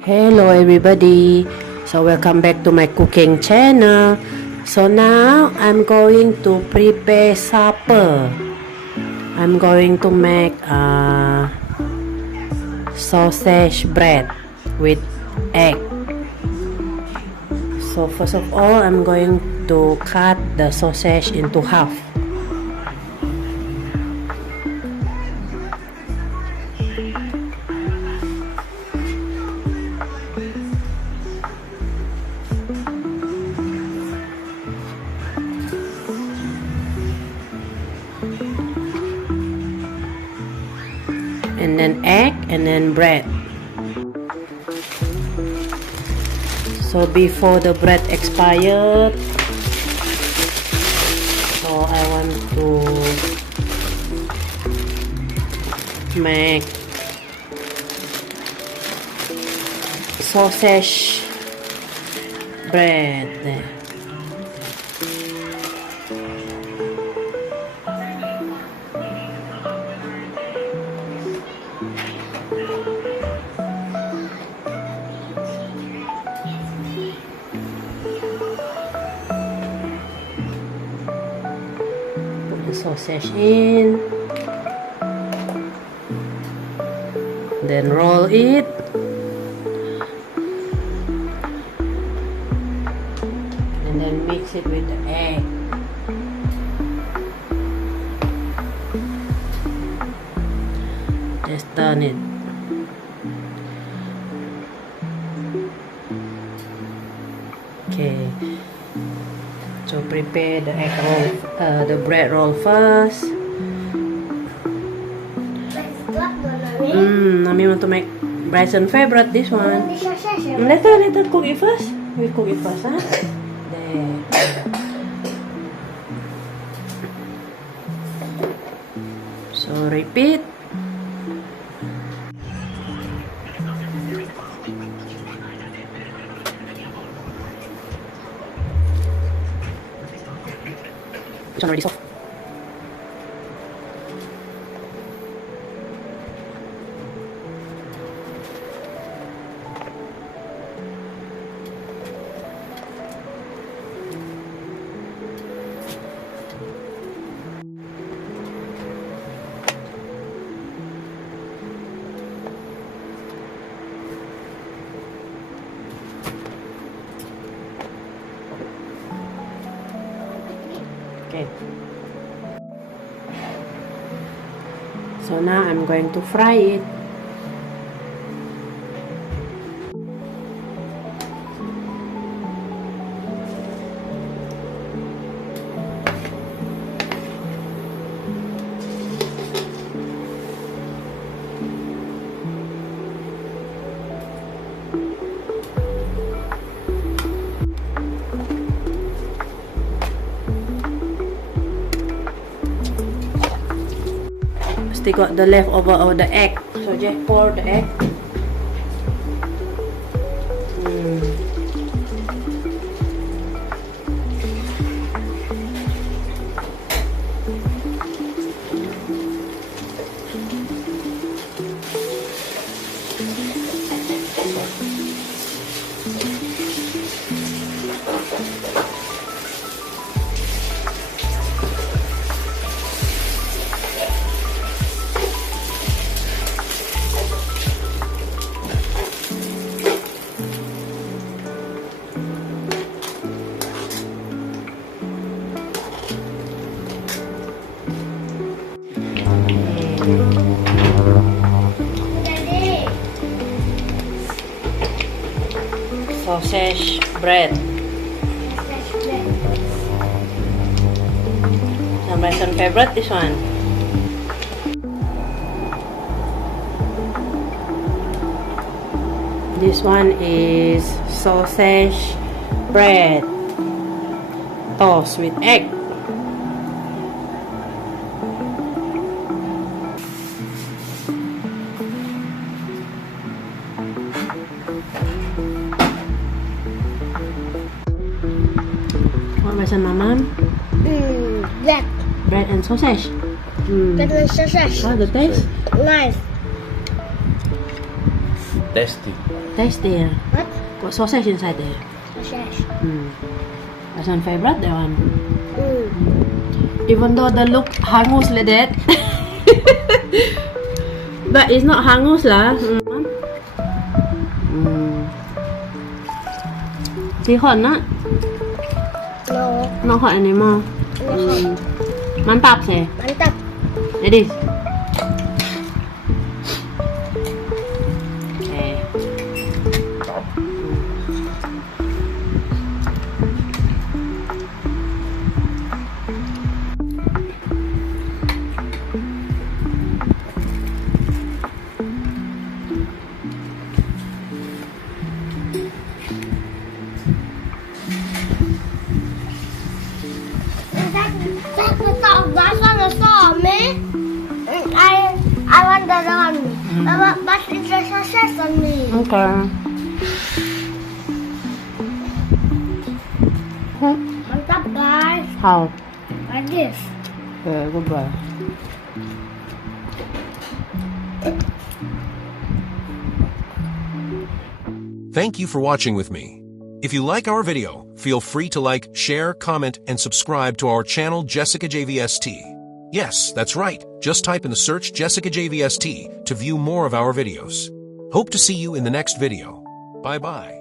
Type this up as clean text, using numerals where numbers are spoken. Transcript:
Hello everybody, so welcome back to my cooking channel. So now I'm going to prepare supper. I'm going to make sausage bread with egg. So first of all, I'm going to cut the sausage into half. And then egg and then bread. So before the bread expired, so I want to make sausage bread. Sausage in, then roll it, and then mix it with the egg. Just turn it. Okay. So prepare the egg roll, the bread roll first. Mommy want to make Bryson favorite this one. Later cook it first. We cook it first, huh? There. So repeat. It's already soft. Okay. So now I'm going to fry it. Still got the leftover of the egg, so just pour the egg. Sausage bread. Some Bryson favorite this one. This one is sausage bread toast with egg. What was it, Mama? Bread. Bread and sausage. Bread and sausage. How the taste? Nice. Tasty. Tasty. What? Got sausage inside there. Sausage. That's my favorite, that one. Mm. Even though the look hangus like that. But it's not hangus lah. See hot not? No. Not hot anymore. No. Mantap sih. Mantap. It is. Okay. That's one I saw, me. I want that one. But it's a success on me. Okay. Mantap, guys. How? Like this. Okay, good boy. Thank you for watching with me. If you like our video, feel free to like, share, comment, and subscribe to our channel Jessicajvst. Yes, that's right. Just type in the search Jessicajvst to view more of our videos. Hope to see you in the next video. Bye-bye.